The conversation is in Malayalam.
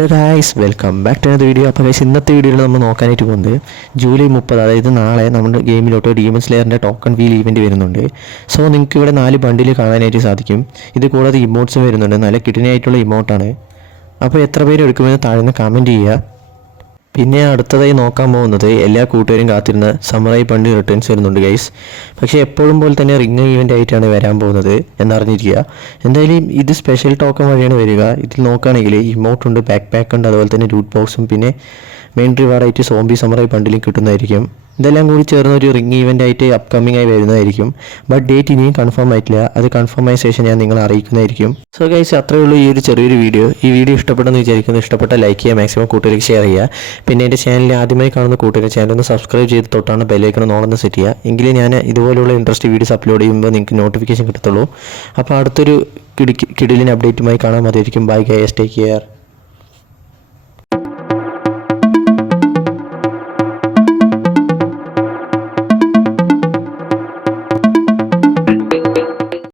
Hello guys, welcome back to another video. അപ്പോൾ ഗൈസ്, ഇന്നത്തെ വീഡിയോയിൽ നമ്മൾ നോക്കാനായിട്ട് പോകുന്നത് ജൂലൈ 30, അതായത് നാളെ നമ്മുടെ ഗെയിമിലോട്ട് ഡീമൺ സ്ലെയറിൻ്റെ ടോക്കൺ വീൽ ഇവൻറ്റ് വരുന്നുണ്ട്. സോ നിങ്ങൾക്ക് ഇവിടെ 4 ബണ്ടിൽ കാണാനായിട്ട് സാധിക്കും. ഇത് കൂടാതെ ഇമോട്ട്സും വരുന്നുണ്ട്. നല്ല കിടിലനായിട്ടുള്ള ഇമോട്ടാണ്. അപ്പോൾ എത്ര പേര് എടുക്കുമെന്ന് താഴെ കമൻറ്റ് ചെയ്യുക. പിന്നെ അടുത്തതായി നോക്കാൻ പോകുന്നത് എല്ലാ കൂട്ടുകാരും കാത്തിരുന്ന സമുറായി ബണ്ടിൽ റിട്ടേൺസ് വരുന്നുണ്ട് ഗൈസ്. പക്ഷേ എപ്പോഴും പോലെ തന്നെ റിംഗ് ഈവൻ്റ് ആയിട്ടാണ് വരാൻ പോകുന്നത് എന്നറിഞ്ഞിരിക്കുക. എന്തായാലും ഇത് സ്പെഷ്യൽ ടോക്കൺ വഴിയാണ് വരിക. ഇതിൽ നോക്കുകയാണെങ്കിൽ ഇമോട്ട് ഉണ്ട്, ബാക്ക് പാക്ക് ഉണ്ട്, അതുപോലെ തന്നെ ലൂട്ട് ബോക്സും പിന്നെ മെയിൻ റിവാർഡായിട്ട് സോംബി സമുറായി ബണ്ടിലും കിട്ടുന്നതായിരിക്കും. ഇതെല്ലാം കൂടി ചേർന്ന ഒരു റിംഗ് ഈവൻ്റ് ആയിട്ട് അപ്കമ്മിങ് ആയി വരുന്നതായിരിക്കും. ബട്ട് ഡേറ്റ് ഇനിയും കൺഫേം ആയിട്ടില്ല. അത് കൺഫേം ആയ ശേഷം ഞാൻ നിങ്ങളെ അറിയിക്കുന്നതായിരിക്കും. സോ ഗൈസ്, അത്രയേ ഉള്ളൂ ഈ ഒരു ചെറിയൊരു വീഡിയോ. ഈ വീഡിയോ ഇഷ്ടപ്പെട്ടെന്ന് വിചാരിക്കുന്നു. ഇഷ്ടപ്പെട്ട ലൈക്ക് ചെയ്യുക, മാക്സിമം കൂട്ടുകാർക്ക് ഷെയർ ചെയ്യുക. പിന്നെ എൻ്റെ ചാനലിൽ ആദ്യമായി കാണുന്ന കൂട്ടുകാർ ചാനൽ ഒന്ന് സബ്സ്ക്രൈബ് ചെയ്ത് തൊട്ടാണ് ബെല്ലൈക്കൺ ഓൺ ഒന്ന് സെറ്റ് ചെയ്യുക. എങ്കിലും ഞാൻ ഇതുപോലുള്ള ഇൻട്രസ്റ്റ് വീഡിയോസ് അപ്ലോഡ് ചെയ്യുമ്പോൾ നിങ്ങൾക്ക് നോട്ടിഫിക്കേഷൻ കിട്ടത്തുള്ളൂ. അപ്പോൾ അടുത്തൊരു കിടിലിൻ അപ്ഡേറ്റുമായി കാണാൻ മതിയായിരിക്കും. Bye guys, take care.